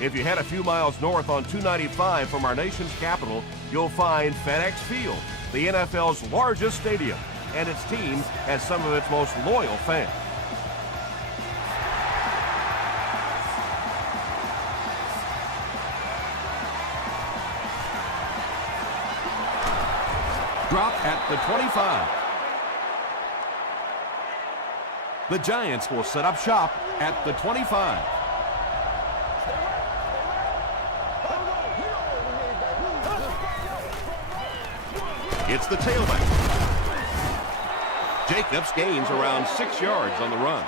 If you head a few miles north on 295 from our nation's capital, you'll find FedEx Field, the NFL's largest stadium, and its team has some of its most loyal fans. Drop at the 25. The Giants will set up shop at the 25. It's the tailback. Jacobs gains around 6 yards on the run.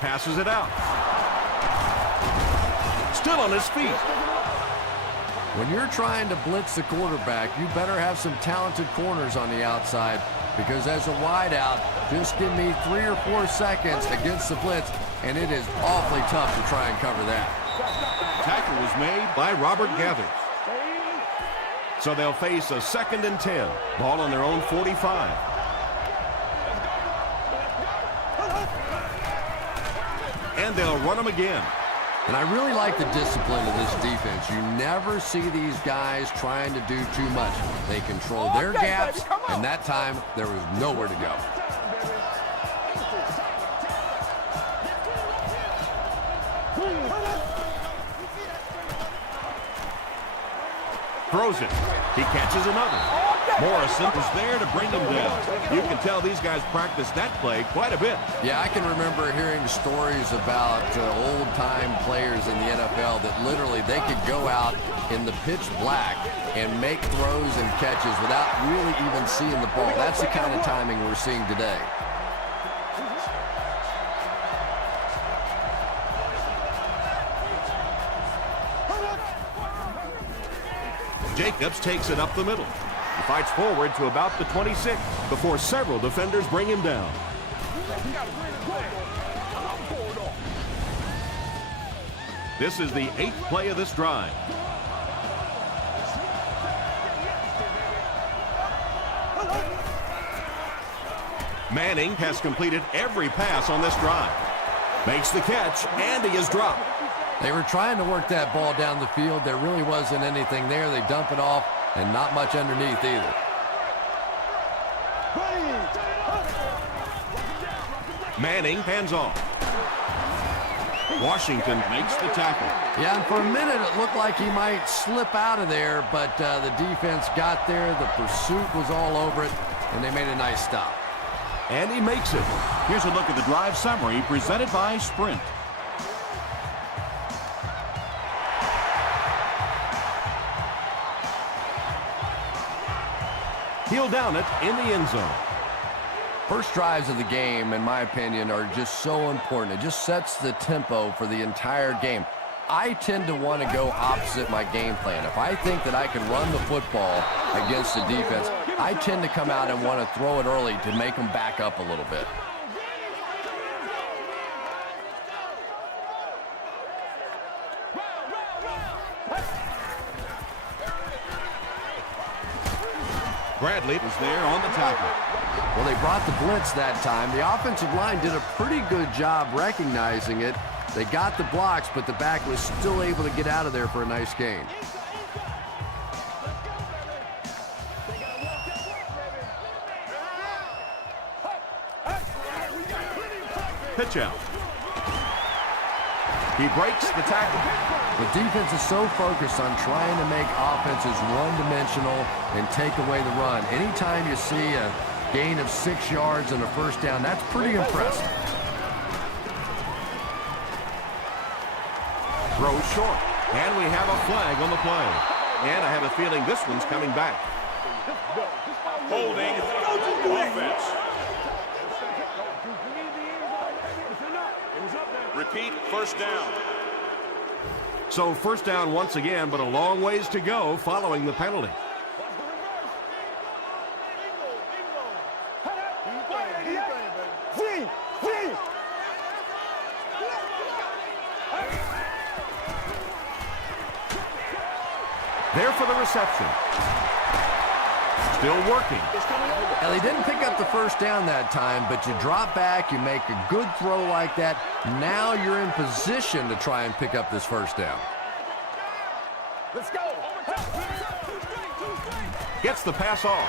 Passes it out. Still on his feet. When you're trying to blitz the quarterback, you better have some talented corners on the outside, because as a wideout, just give me 3 or 4 seconds against the blitz, and it is awfully tough to try and cover that. Tackle was made by Robert Gathers. So they'll face a 2nd and 10. Ball on their own 45. And they'll run them again. And I really like the discipline of this defense. You never see these guys trying to do too much. They control their gaps, and that time there was nowhere to go. Throws it. He catches another. Morrison is there to bring him down. You can tell these guys practice that play quite a bit. Yeah, I can remember hearing stories about old-time players in the NFL that literally they could go out in the pitch black and make throws and catches without really even seeing the ball. That's the kind of timing we're seeing today. Jacobs takes it up the middle. He fights forward to about the 26 before several defenders bring him down. This is the 8th play of this drive. Manning has completed every pass on this drive. Makes the catch, and he is dropped. They were trying to work that ball down the field. There really wasn't anything there. They dump it off, and not much underneath either. Manning hands off. Washington makes the tackle. Yeah, and for a minute it looked like he might slip out of there, but the defense got there. The pursuit was all over it, and they made a nice stop. And he makes it. Here's a look at the drive summary presented by Sprint. He'll down it in the end zone. First drives of the game, in my opinion, are just so important. It just sets the tempo for the entire game. I tend to want to go opposite my game plan. If I think that I can run the football against the defense, I tend to come out and want to throw it early to make them back up a little bit. Bradley was there on the tackle. Well, they brought the blitz that time. The offensive line did a pretty good job recognizing it. They got the blocks, but the back was still able to get out of there for a nice gain. Pitch out. He breaks the tackle. The defense is so focused on trying to make offenses one-dimensional and take away the run. Anytime you see a gain of 6 yards and a first down, that's pretty impressive. Throws short. And we have a flag on the play. And I have a feeling this one's coming back. Holding offense. Repeat, first down. So first down once again, but a long ways to go following the penalty. There for the reception. Still working. Now, they didn't pick up the first down that time, but you drop back, you make a good throw like that. Now you're in position to try and pick up this first down. Let's go. Gets the pass off.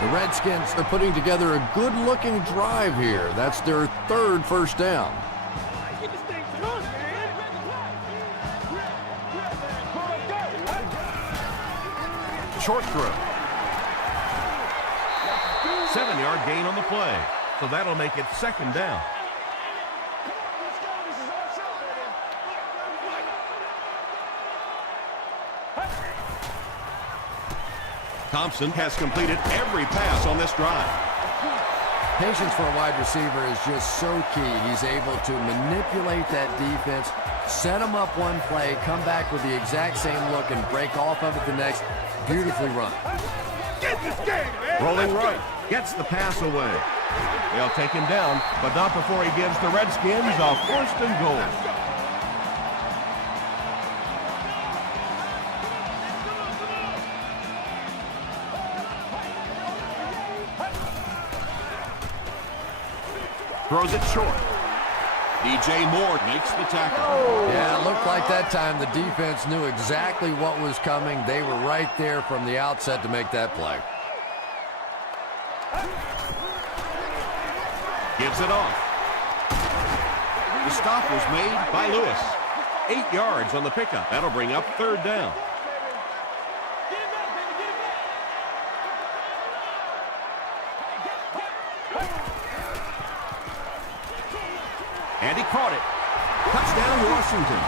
The Redskins are putting together a good-looking drive here. That's their third first down. Short throw. 7-yard gain on the play. So that'll make it second down. Thompson has completed every pass on this drive. Patience for a wide receiver is just so key. He's able to manipulate that defense, set them up one play, come back with the exact same look, and break off of it the next. Beautifully run. Rolling right. Gets the pass away. They'll take him down, but not before he gives the Redskins a first and goal. Throws it short. DJ Moore makes the tackle. Yeah, it looked like that time the defense knew exactly what was coming. They were right there from the outset to make that play. Gives it off. The stop was made by Lewis. 8 yards on the pickup. That'll bring up third down. And he caught it. Touchdown, Washington.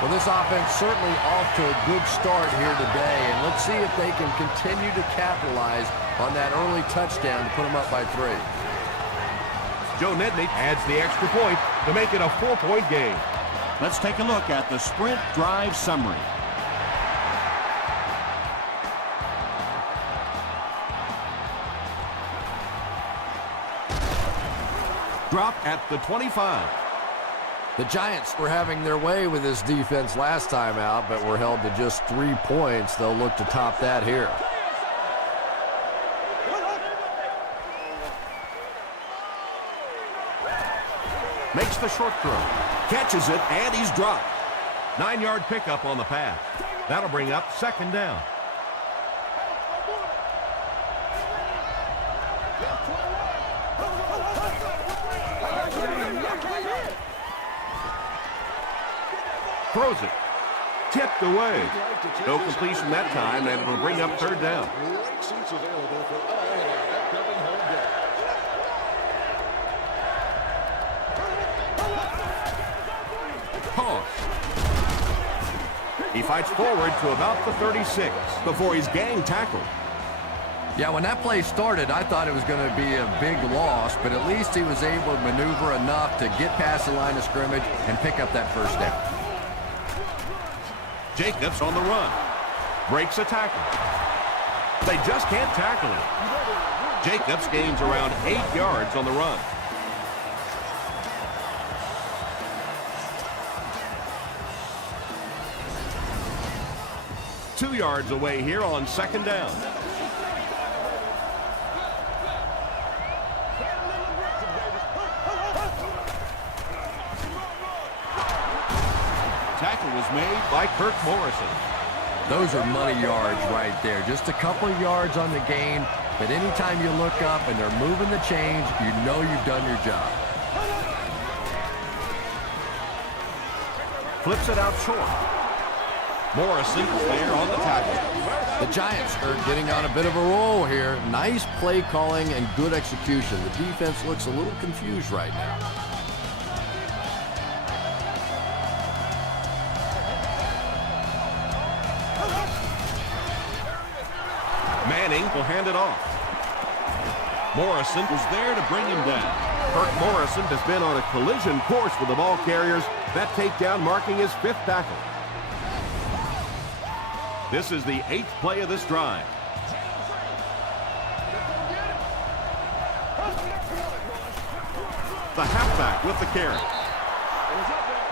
Well, this offense certainly off to a good start here today, and let's see if they can continue to capitalize on that early touchdown to put them up by 3. Joe Nedney adds the extra point to make it a 4-point game. Let's take a look at the sprint drive summary. Drop at the 25. The Giants were having their way with this defense last time out, but were held to just 3 points. They'll look to top that here. Makes the short throw. Catches it, and he's dropped. 9-yard pickup on the pass. That'll bring up second down. Throws it. Tipped away. No completion that time, and it'll bring up third down. Toss. He fights forward to about the 36 before he's gang tackled. Yeah, when that play started, I thought it was going to be a big loss, but at least he was able to maneuver enough to get past the line of scrimmage and pick up that first down. Jacobs on the run. Breaks a tackle. They just can't tackle him. Jacobs gains around 8 yards on the run. Two yards away here on second down. Tackle was made by Kirk Morrison. Those are money yards right there. Just a couple of yards on the gain, but anytime you look up and they're moving the chains, you know you've done your job. Flips it out short. Morrison is there on the tackle. The Giants are getting on a bit of a roll here. Nice play calling and good execution. The defense looks a little confused right now. Manning will hand it off. Morrison was there to bring him down. Kirk Morrison has been on a collision course with the ball carriers. That takedown marking his 5th tackle. This is the 8th play of this drive. The halfback with the carry.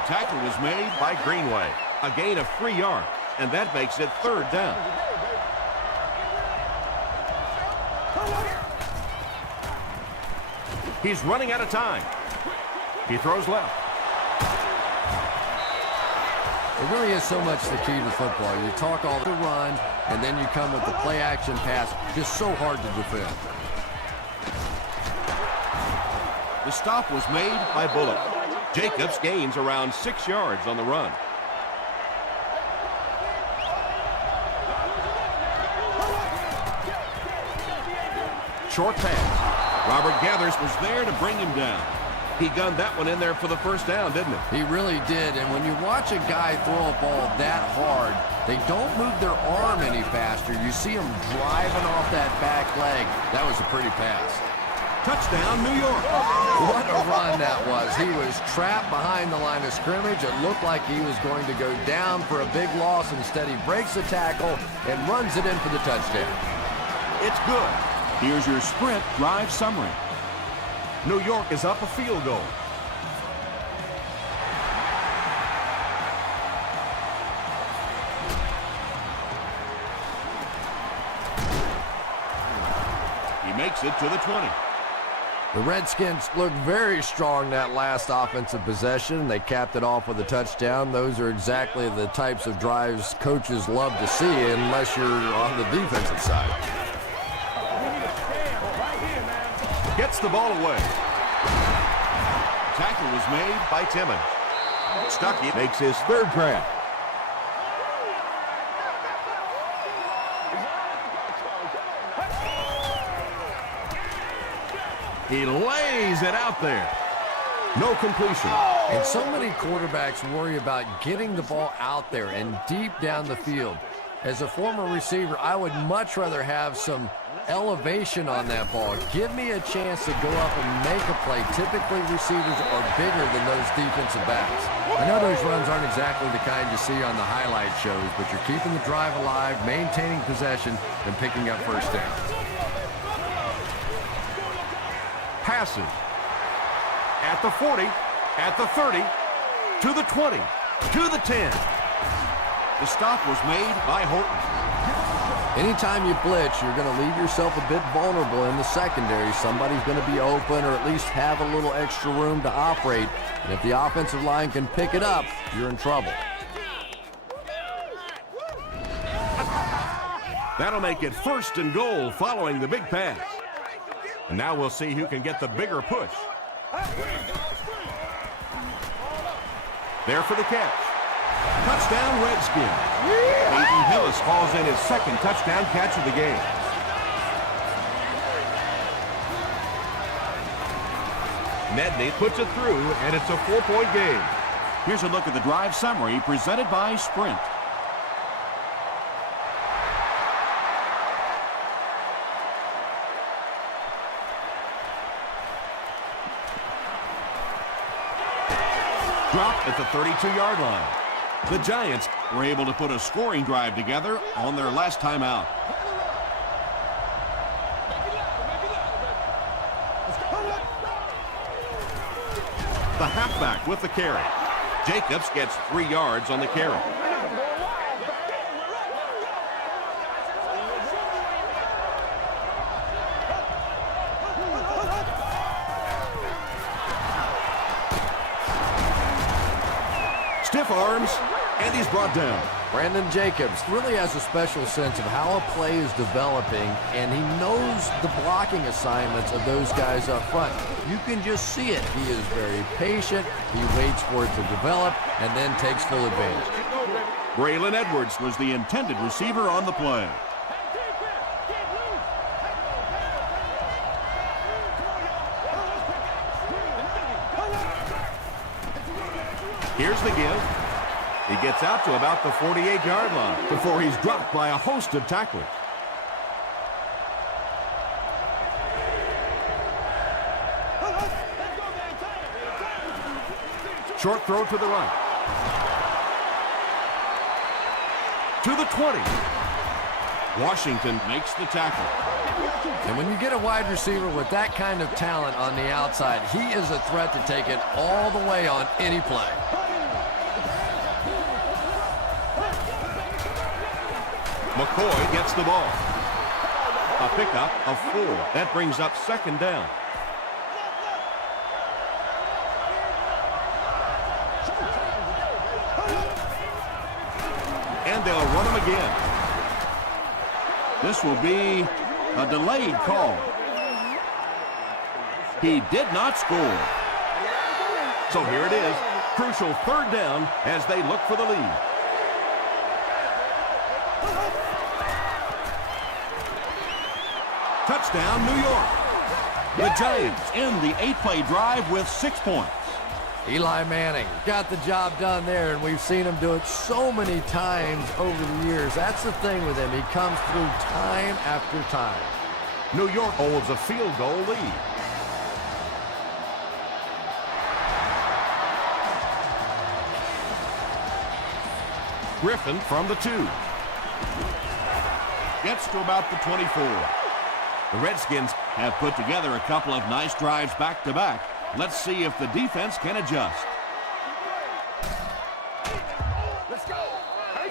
Tackle was made by Greenway. A gain of 3 yards, and that makes it third down. He's running out of time. He throws left. It really is so much the key to football. You talk all the run, and then you come with the play-action pass. Just so hard to defend. The stop was made by Bullock. Jacobs gains around 6 yards on the run. Short pass. Robert Gathers was there to bring him down. He gunned that one in there for the first down, didn't he? He really did, and when you watch a guy throw a ball that hard, they don't move their arm any faster. You see him driving off that back leg. That was a pretty pass. Touchdown, New York. What a run that was. He was trapped behind the line of scrimmage. It looked like he was going to go down for a big loss. Instead, he breaks the tackle and runs it in for the touchdown. It's good. Here's your sprint drive summary. New York is up a field goal. He makes it to the 20. The Redskins looked very strong that last offensive possession. They capped it off with a touchdown. Those are exactly the types of drives coaches love to see unless you're on the defensive side. Gets the ball away. Tackle was made By Timmons. Stuckey makes his third grab. He lays it out there. No completion. And so many quarterbacks worry about getting the ball out there and deep down the field. As a former receiver, I would much rather have some elevation on that ball. Give me a chance to go up and make a play. Typically, receivers are bigger than those defensive backs. I know those runs aren't exactly the kind you see on the highlight shows, but you're keeping the drive alive, maintaining possession, and picking up first down. Passes. At the 40, at the 30, to the 20, to the 10. The stop was made by Horton. Anytime you blitz, you're going to leave yourself a bit vulnerable in the secondary. Somebody's going to be open or at least have a little extra room to operate. And if the offensive line can pick it up, you're in trouble. That'll make it 1st and goal following the big pass. And now we'll see who can get the bigger push. There for the catch. Touchdown, Redskins. Hayden Hillis calls in his 2nd touchdown catch of the game. Medney puts it through, and it's a 4-point game. Here's a look at the drive summary presented by Sprint. Dropped at the 32-yard line. The Giants were able to put a scoring drive together on their last time out. The halfback with the carry. Jacobs gets 3 yards on the carry. Stiff arms, and he's brought down. Brandon Jacobs really has a special sense of how a play is developing, and he knows the blocking assignments of those guys up front. You can just see it. He is very patient. He waits for it to develop and then takes full advantage. Braylon Edwards was the intended receiver on the play. Here's the give. He gets out to about the 48-yard line before he's dropped by a host of tacklers. Short throw to the right. To the 20. Washington makes the tackle. And when you get a wide receiver with that kind of talent on the outside, he is a threat to take it all the way on any play. McCoy gets the ball. A pickup of 4. That brings up second down. And they'll run him again. This will be a delayed call. He did not score. So here it is, crucial third down as they look for the lead. Touchdown, New York. The Giants end the 8-play drive with 6 points. Eli Manning got the job done there, and we've seen him do it so many times over the years. That's the thing with him. He comes through time after time. New York holds a field goal lead. Griffin from the 2. Gets to about the 24. The Redskins have put together a couple of nice drives back-to-back. Let's see if the defense can adjust. Let's go. Hang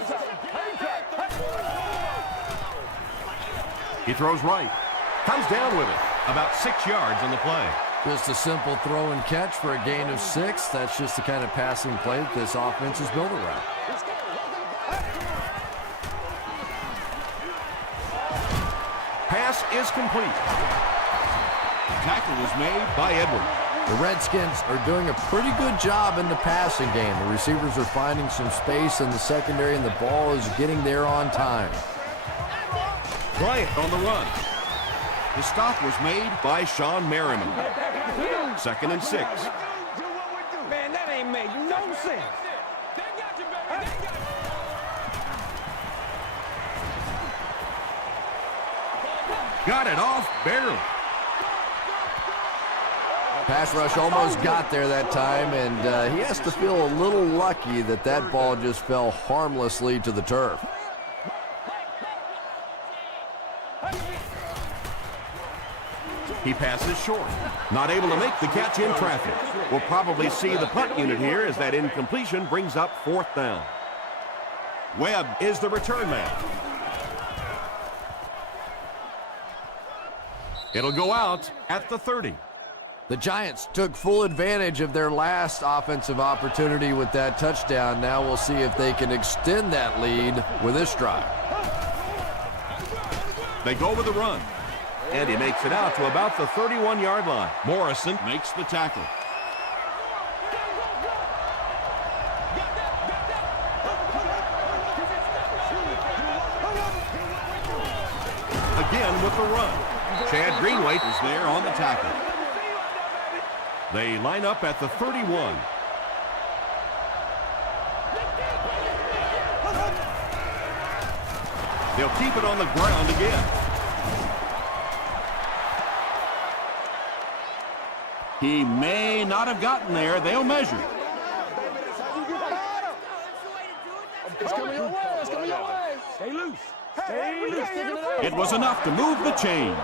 tight. He throws right. Comes down with it. About 6 yards on the play. Just a simple throw and catch for a gain of 6. That's just the kind of passing play that this offense is built around. Pass is complete. Tackle was made by Edwards. The Redskins are doing a pretty good job in the passing game. The receivers are finding some space in the secondary, and the ball is getting there on time. Bryant on the run. The stop was made by Sean Merriman. 2nd and 6. Man, that ain't make no sense. Got it off barely. Pass rush almost got there that time, and he has to feel a little lucky that that ball just fell harmlessly to the turf. He passes short. Not able to make the catch in traffic. We'll probably see the punt unit here as that incompletion brings up 4th down. Webb is the return man. It'll go out at the 30. The Giants took full advantage of their last offensive opportunity with that touchdown. Now we'll see if they can extend that lead with this drive. They go with the run. And he makes it out to about the 31-yard line. Morrison makes the tackle. Again with the run. Chad Greenway is there on the tackle. They line up at the 31. They'll keep it on the ground again. He may not have gotten there. They'll measure. It's coming your way. It's coming your way. Stay loose. Stay loose. It was enough to move the chains.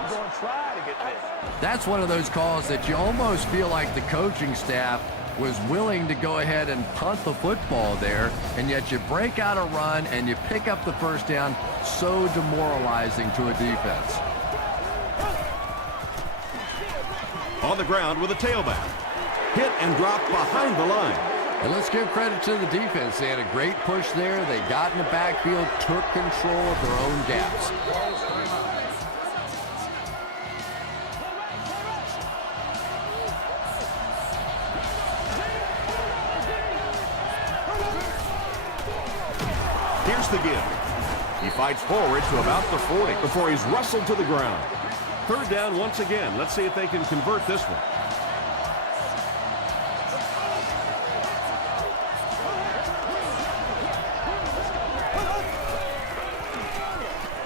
That's one of those calls that you almost feel like the coaching staff was willing to go ahead and punt the football there, and yet you break out a run and you pick up the first down. So demoralizing to a defense. On the ground with a tailback. Hit and dropped behind the line. And let's give credit to the defense. They had a great push there. They got in the backfield, took control of their own gaps. Here's the give. He fights forward to about the 40 before he's wrestled to the ground. 3rd down once again. Let's see if they can convert this one.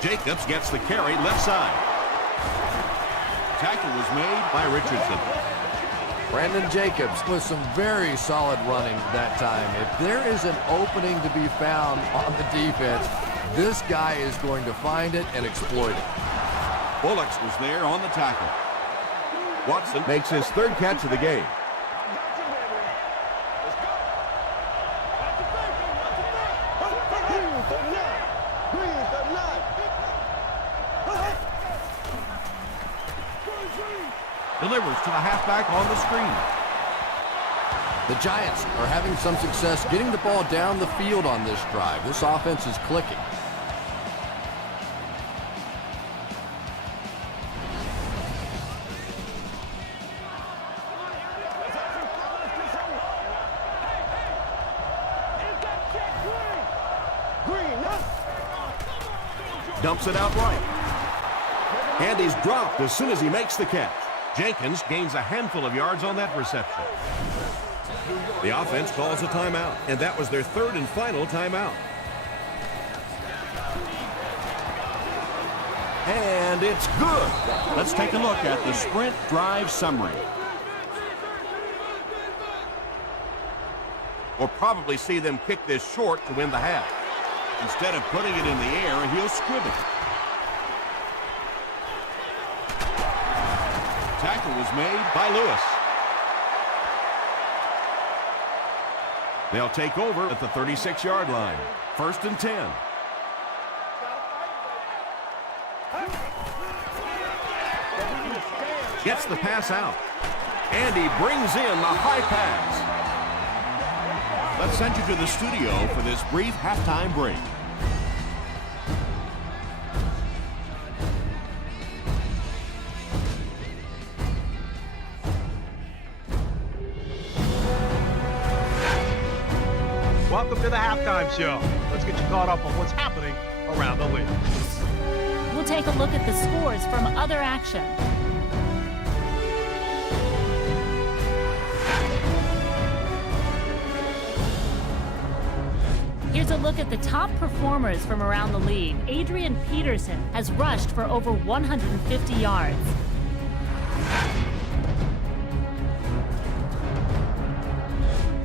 Jacobs gets the carry left side. Tackle was made by Richardson. Brandon Jacobs with some very solid running that time. If there is an opening to be found on the defense, this guy is going to find it and exploit it. Bullocks was there on the tackle. Watson makes his 3rd catch of the game. Delivers to the halfback on the screen. The Giants are having some success getting the ball down the field on this drive. This offense is clicking. Dumps it out right. And he's dropped as soon as he makes the catch. Jenkins gains a handful of yards on that reception. The offense calls a timeout, and that was their third and final timeout. And it's good. Let's take a look at the sprint drive summary. We'll probably see them kick this short to win the half. Instead of putting it in the air, he'll squib it. Tackle was made by Lewis. They'll take over at the 36-yard line. 1st and 10. Gets the pass out. And he brings in the high pass. Let's send you to the studio for this brief halftime break. Welcome to the halftime show. Let's get you caught up on what's happening around the league. We'll take a look at the scores from other action. Here's a look at the top performers from around the league. Adrian Peterson has rushed for over 150 yards.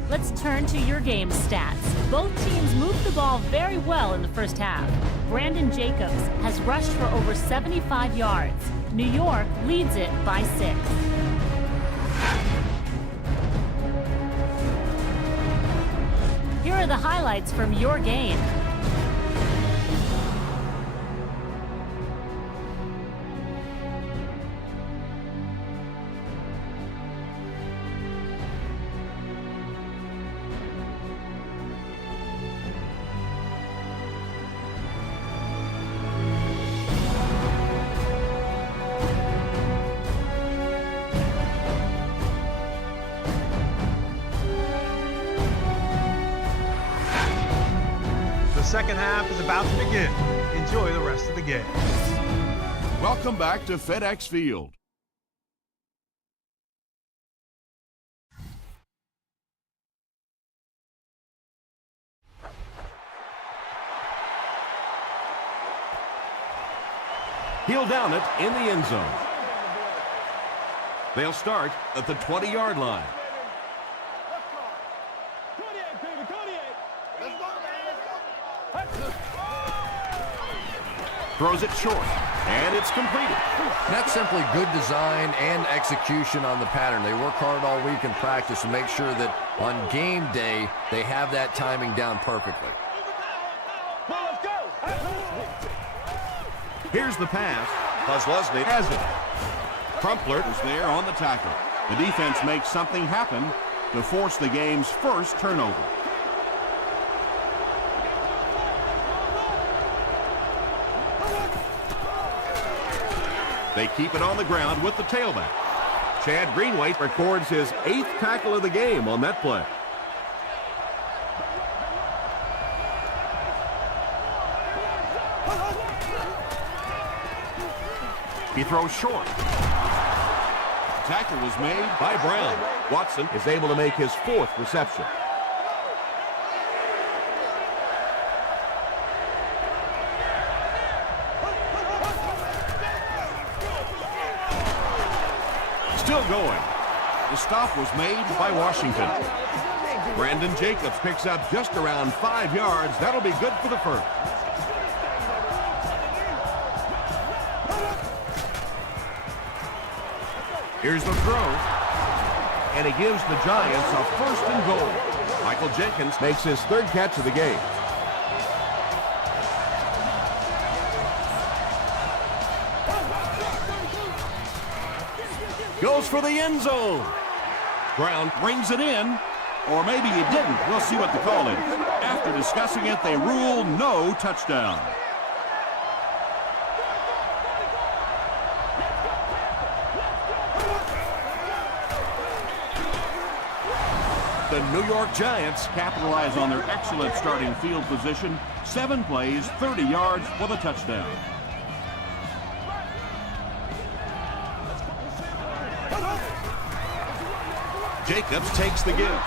Let's turn to your game stats. Both teams moved the ball very well in the first half. Brandon Jacobs has rushed for over 75 yards. New York leads it by 6. Here are the highlights from your game. The second half is about to begin. Enjoy the rest of the game. Welcome back to FedEx Field. He'll down it in the end zone. They'll start at the 20-yard line. Throws it short, and it's completed. That's simply good design and execution on the pattern. They work hard all week in practice to make sure that on game day they have that timing down perfectly. Here's the pass. Kozlowski has it. Crumpler is there on the tackle. The defense makes something happen to force the game's first turnover. They keep it on the ground with the tailback. Chad Greenway records his 8th tackle of the game on that play. He throws short. Tackle was made By Brown. Watson is able to make his 4th reception. Still going. The stop was made by Washington. Brandon Jacobs picks up just around 5 yards. That'll be good for the first. Here's the throw. And he gives the Giants a 1st and goal. Michael Jenkins makes his 3rd catch of the game. Goes for the end zone. Brown brings it in, or maybe he didn't. We'll see what the call is. After discussing it, they rule no touchdown. The New York Giants capitalize on their excellent starting field position. 7 plays, 30 yards for the touchdown. Jacobs takes the give.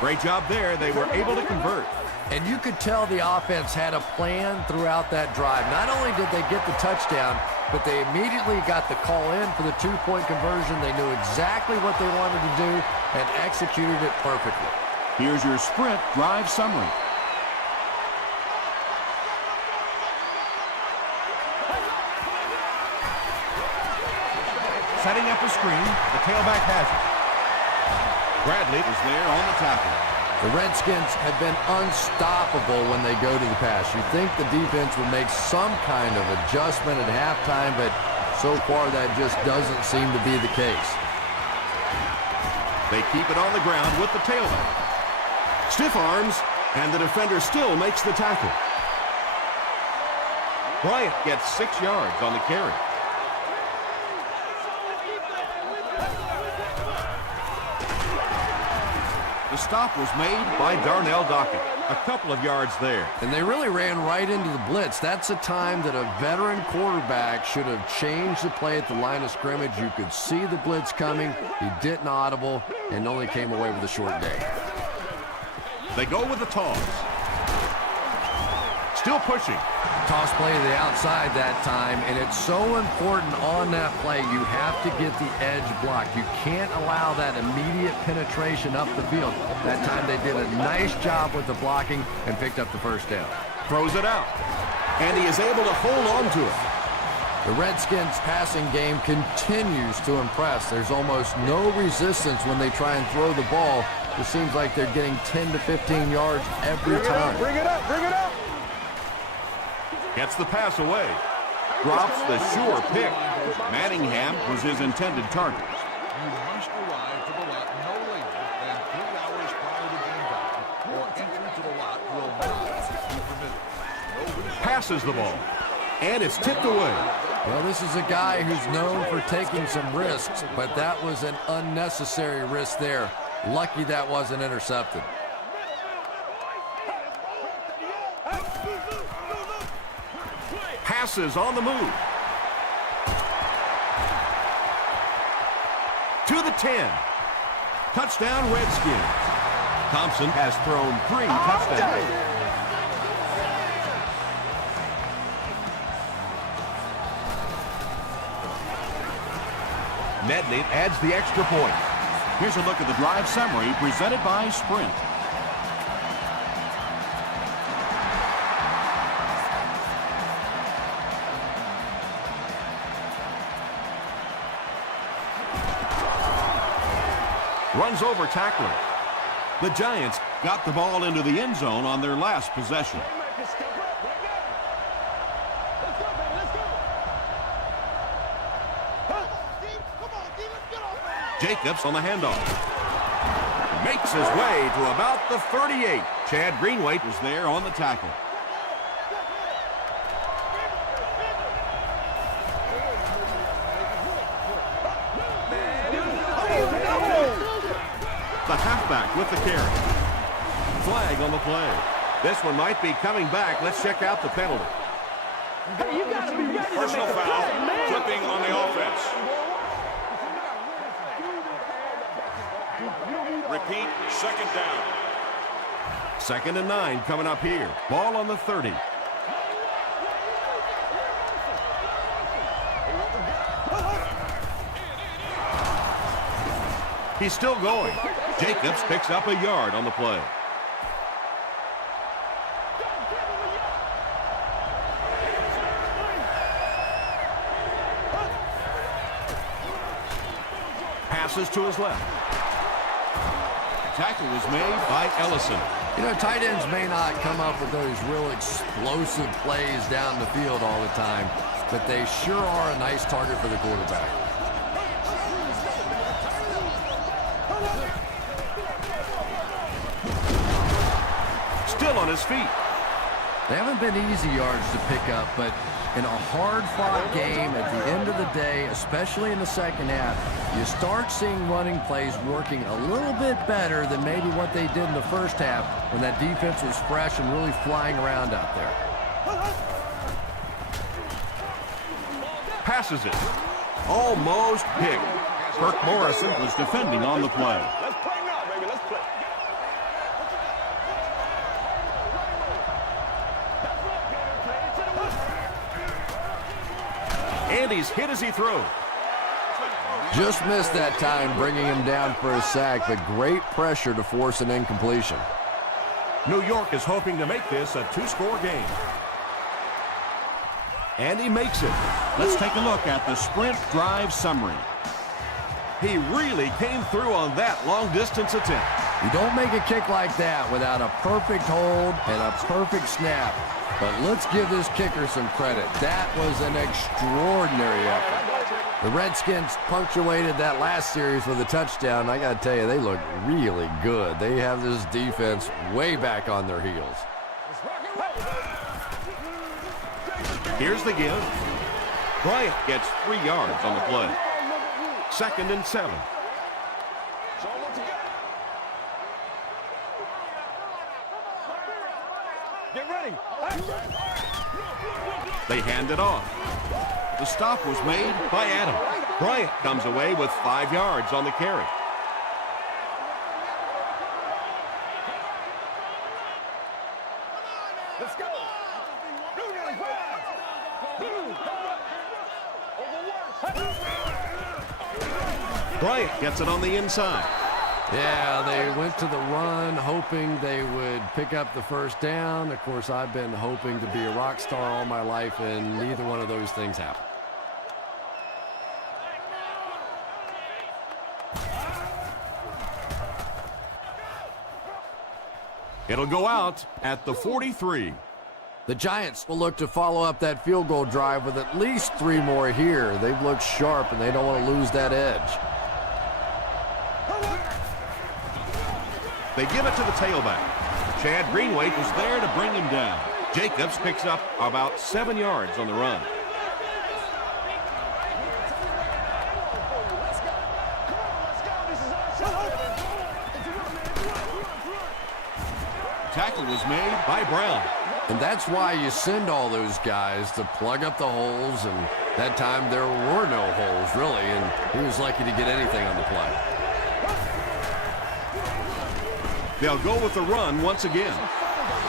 Great job there. They were able to convert. And you could tell the offense had a plan throughout that drive. Not only did they get the touchdown, but they immediately got the call in for the 2-point conversion. They knew exactly what they wanted to do and executed it perfectly. Here's your sprint drive summary. Setting up a screen, the tailback has it. Bradley is there on the tackle. The Redskins have been unstoppable when they go to the pass. You'd think the defense would make some kind of adjustment at halftime, but so far that just doesn't seem to be the case. They keep it on the ground with the tailback. Stiff arms, and the defender still makes the tackle. Bryant gets 6 yards on the carry. The stop was made by Darnell Dockett. A couple of yards there. And they really ran right into the blitz. That's a time that a veteran quarterback should have changed the play at the line of scrimmage. You could see the blitz coming. He didn't audible and only came away with a short day. They go with the toss. Still pushing. Toss play to the outside that time, and it's so important on that play. You have to get the edge blocked. You can't allow that immediate penetration up the field. That time they did a nice job with the blocking and picked up the first down. Throws it out. And he is able to hold on to it. The Redskins passing game continues to impress. There's almost no resistance when they try and throw the ball. It seems like they're getting 10 to 15 yards every time. Bring it up, bring it up. Gets the pass away. Drops the sure pick. Manningham was his intended target. You must arrive to the lot no later than 3 hours prior to game time, or entry to the lot will not be permitted. Passes the ball. And it's tipped away. Well, this is a guy who's known for taking some risks, but that was an unnecessary risk there. Lucky that wasn't intercepted. Passes on the move. To the 10. Touchdown, Redskins. Thompson has thrown 3 touchdowns. Medley adds the extra point. Here's a look at the drive summary presented by Sprint. Runs over tackler. The Giants got the ball into the end zone on their last possession. Jacobs on the handoff. Makes his way to about the 38. Chad Greenway Was there on the tackle. the halfback with the carry. Flag on the play. This one might be coming back. Let's check out the penalty. Hey, you gotta be ready to Personal make a foul. play, man. Flipping on the offense. Repeat, 2nd down. 2nd and 9 coming up here. Ball on the 30. He's still going. Jacobs picks up a yard on the play. Passes to his left. Tackle was made by Ellison. You know, tight ends may not come up with those real explosive plays down the field all the time, but they sure are a nice target for the quarterback. Still on his feet. They haven't been easy yards to pick up, but in a hard-fought game at the end of the day, especially in the second half, you start seeing running plays working a little bit better than maybe what they did in the first half when that defense was fresh and really flying around out there. Passes it. Almost picked. Kirk Morrison was defending on the play. Let's play now, baby. Let's play. And he's hit as he throws. Just missed that time, bringing him down for a sack, but great pressure to force an incompletion. New York is hoping to make this a two-score game. And he makes it. Let's take a look at the sprint drive summary. He really came through on that long-distance attempt. You don't make a kick like that without a perfect hold and a perfect snap. But let's give this kicker some credit. That was an extraordinary effort. The Redskins punctuated that last series with a touchdown. I got to tell you, they look really good. They have this defense way back on their heels. Here's the give. Bryant gets 3 yards on the play. 2nd and 7. Get ready. They hand it off. The stop was made by Adam. Bryant comes away with 5 yards on the carry. Let's go. Bryant gets it on the inside. Yeah, they went to the run hoping they would pick up the first down. Of course, I've been hoping to be a rock star all my life, and neither one of those things happened. It'll go out at the 43. The Giants will look to follow up that field goal drive with at least 3 more here. They've looked sharp, and they don't want to lose that edge. They give it to the tailback. Chad Greenway was there to bring him down. Jacobs picks up about 7 yards on the run. Tackle was made by Brown. And that's why you send all those guys to plug up the holes, and that time there were no holes, really, and he was lucky to get anything on the play. They'll go with the run once again.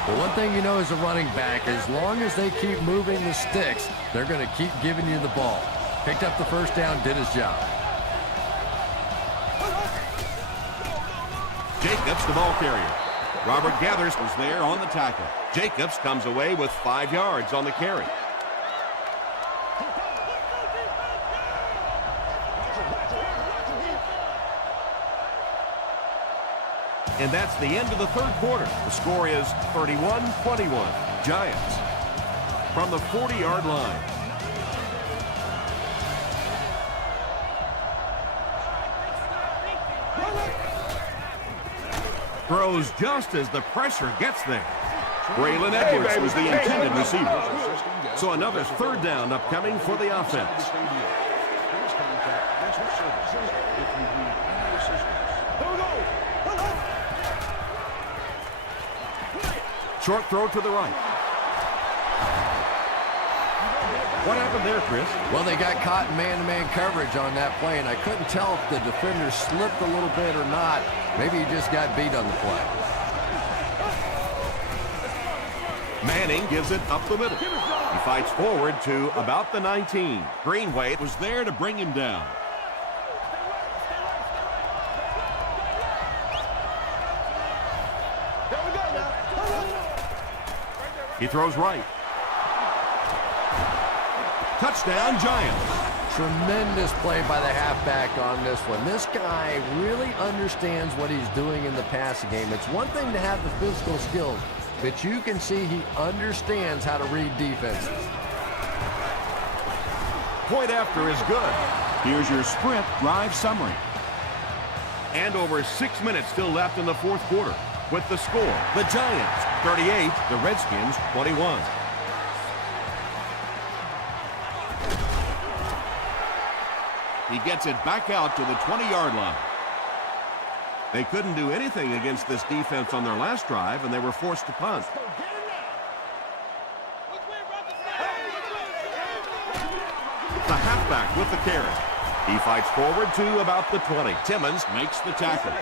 But one thing you know as a running back, as long as they keep moving the sticks, they're going to keep giving you the ball. Picked up the first down, did his job. Jacobs, the ball carrier. Robert Gathers was there on the tackle. Jacobs comes away with 5 yards on the carry. And that's the end of the third quarter. The score is 31-21. Giants from the 40-yard line. Throws just as the pressure gets there. Braylon Edwards was the intended receiver. So another third down upcoming for the offense. Short throw to the right. What happened there, Chris? Well, they got caught in man-to-man coverage on that play, and I couldn't tell if the defender slipped a little bit or not. Maybe he just got beat on the play. Manning gives it up the middle. He fights forward to about the 19. Greenway was there to bring him down. He throws right. Touchdown, Giants. Tremendous play by the halfback on this one. This guy really understands what he's doing in the passing game. It's one thing to have the physical skills, but you can see he understands how to read defenses. Point after is good. Here's your sprint drive summary. And over 6 minutes still left in the fourth quarter. With the score, the Giants 38, the Redskins 21. He gets it back out to the 20-yard line. They couldn't do anything against this defense on their last drive, and they were forced to punt. The halfback with the carry. He fights forward to about the 20. Timmons makes the tackle.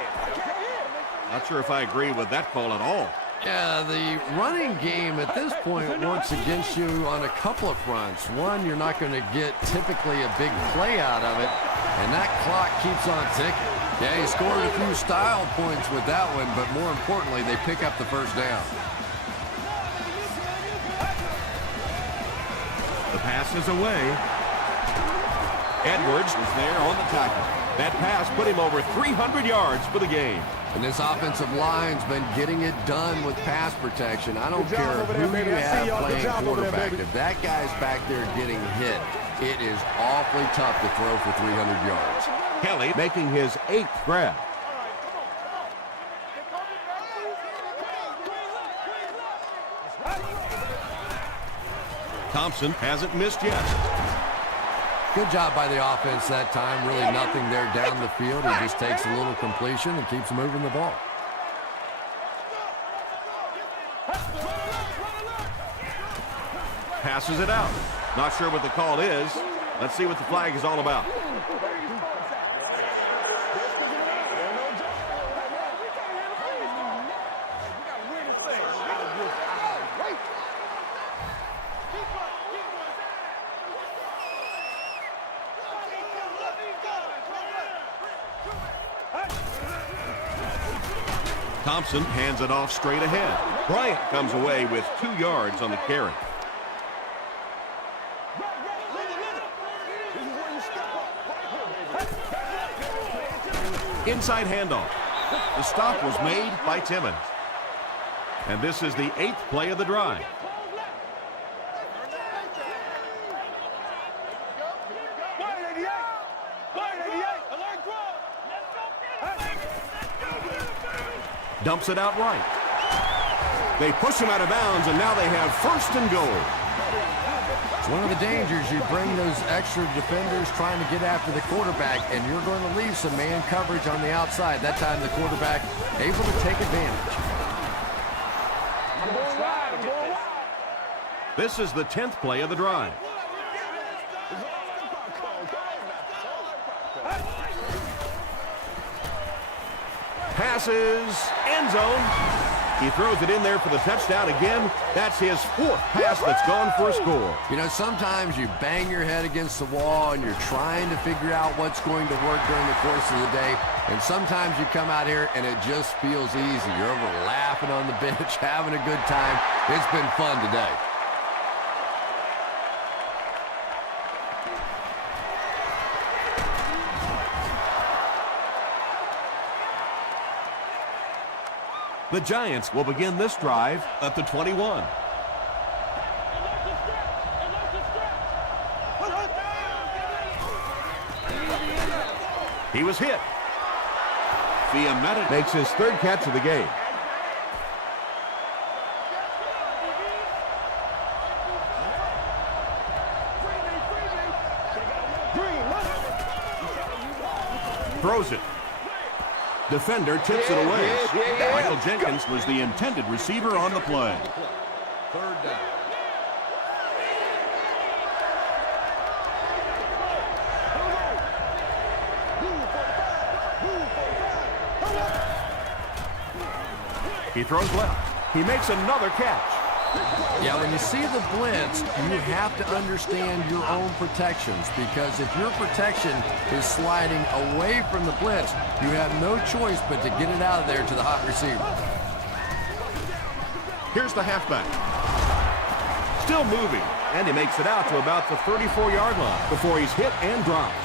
Not sure if I agree with that call at all. Yeah, the running game at this point works against you on a couple of fronts. One, you're not going to get typically a big play out of it, and that clock keeps on ticking. Yeah, he scored a few style points with that one, but more importantly, they pick up the first down. The pass is away. Edwards is there on the tackle. That pass put him over 300 yards for the game. And this offensive line's been getting it done with pass protection. I don't care who you have playing quarterback. If that guy's back there getting hit, it is awfully tough to throw for 300 yards. Kelly making his 8th grab. Thompson hasn't missed yet. Good job by the offense that time. Really nothing there down the field. He just takes a little completion and keeps moving the ball. Passes it out. Not sure what the call is. Let's see what the flag is all about. Thompson hands it off straight ahead. Bryant comes away with 2 yards on the carry. Inside handoff. The stop was made by Timmons. And this is the 8th play of the drive. Dumps it out right. They push him out of bounds, and now they have 1st and goal. It's one of the dangers. You bring those extra defenders trying to get after the quarterback, and you're going to leave some man coverage on the outside. That time the quarterback able to take advantage. This is the 10th play of the drive. Passes, end zone. He throws it in there for the touchdown again. That's his 4th pass that's gone for a score. You know, sometimes you bang your head against the wall and you're trying to figure out what's going to work during the course of the day. And sometimes you come out here and it just feels easy. You're over laughing on the bench, having a good time. It's been fun today. The Giants will begin this drive at the 21. He was hit. Fiammetta makes his 3rd catch of the game. Throws it. Defender tips it away. Michael Jenkins was the intended receiver on the play. 3rd down. He throws left. He makes another catch. Yeah, when you see the blitz, you have to understand your own protections, because if your protection is sliding away from the blitz, you have no choice but to get it out of there to the hot receiver. Here's the halfback. Still moving, and he makes it out to about the 34-yard line before he's hit and dropped.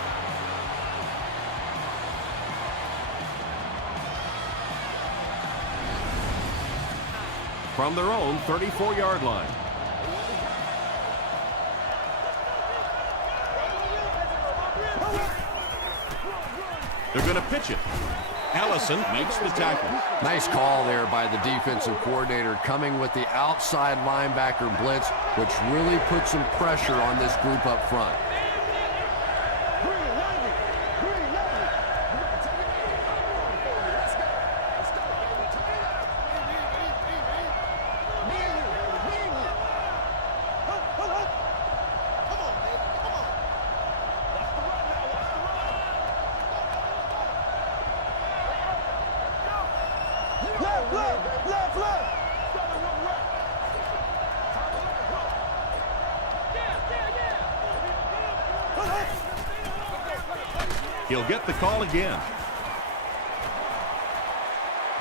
From their own 34-yard line. They're going to pitch it. Allison makes the tackle. Nice call there by the defensive coordinator, coming with the outside linebacker blitz, which really put some pressure on this group up front. He'll get the call again.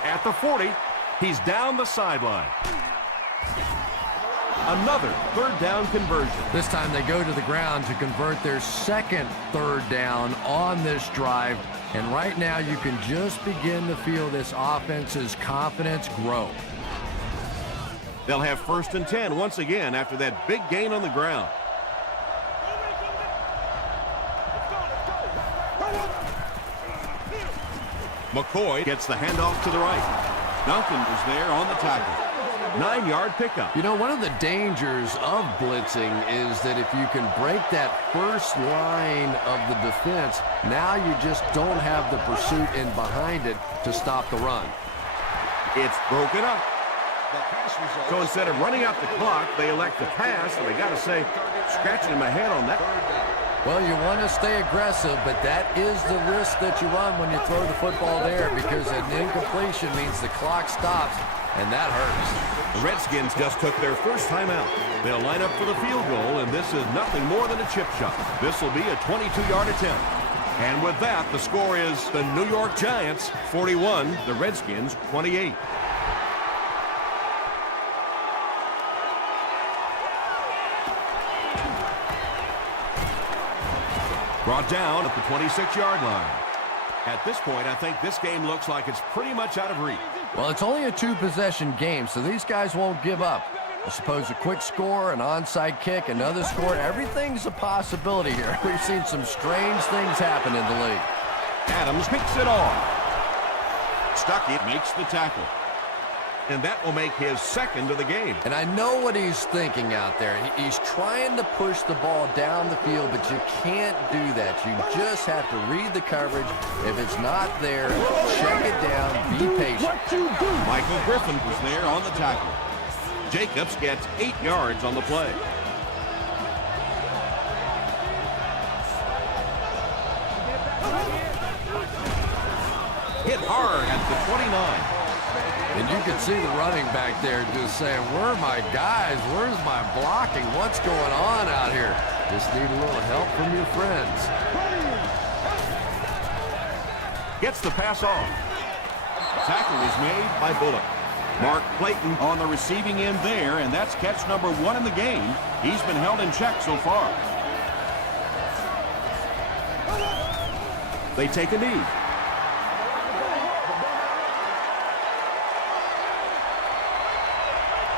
At the 40, he's down the sideline. Another third down conversion. This time they go to the ground to convert their second third down on this drive. And right now you can just begin to feel this offense's confidence grow. They'll have 1st and 10 once again after that big gain on the ground. McCoy gets the handoff to the right. Duncan is there on the tackle. 9-yard pickup. You know, one of the dangers of blitzing is that if you can break that first line of the defense, now you just don't have the pursuit in behind it to stop the run. It's broken up. The pass result. So instead of running out the clock, they elect to pass, and I got to say, scratching my head on that. Well, you want to stay aggressive, but that is the risk that you run when you throw the football there, because an incompletion means the clock stops, and that hurts. The Redskins just took their first time out. They'll line up for the field goal, and this is nothing more than a chip shot. This will be a 22-yard attempt. And with that, the score is the New York Giants 41, the Redskins 28. Brought down at the 26-yard line. At this point, I think this game looks like it's pretty much out of reach. Well, it's only a two-possession game, so these guys won't give up. I suppose a quick score, an onside kick, another score, everything's a possibility here. We've seen some strange things happen in the league. Adams picks it off. Stuckey makes the tackle. And that will make his second of the game. And I know what he's thinking out there. He's trying to push the ball down the field, but you can't do that. You just have to read the coverage. If it's not there, check it down, be patient. Michael Griffin was there on the tackle. Jacobs gets 8 yards on the play. Hit hard at the 29. And you can see the running back there just saying, where are my guys? Where's my blocking? What's going on out here? Just need a little help from your friends. Gets the pass off. Tackle is made by Bullock. Mark Clayton on the receiving end there, and that's catch number 1 in the game. He's been held in check so far. They take a knee.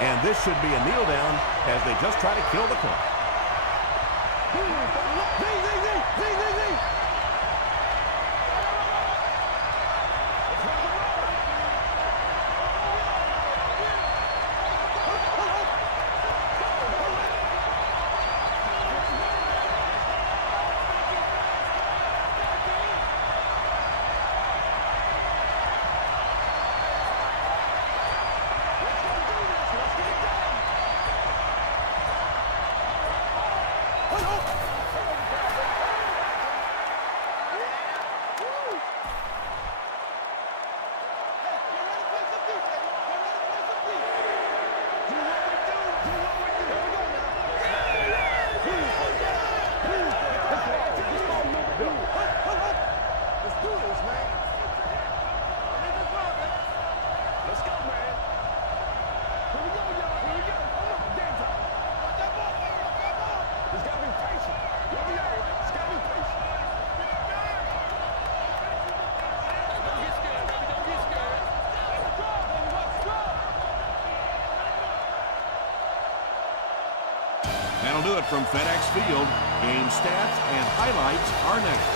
And this should be a kneel down as they just try to kill the clock. That'll do it from FedEx Field. Game stats and highlights are next.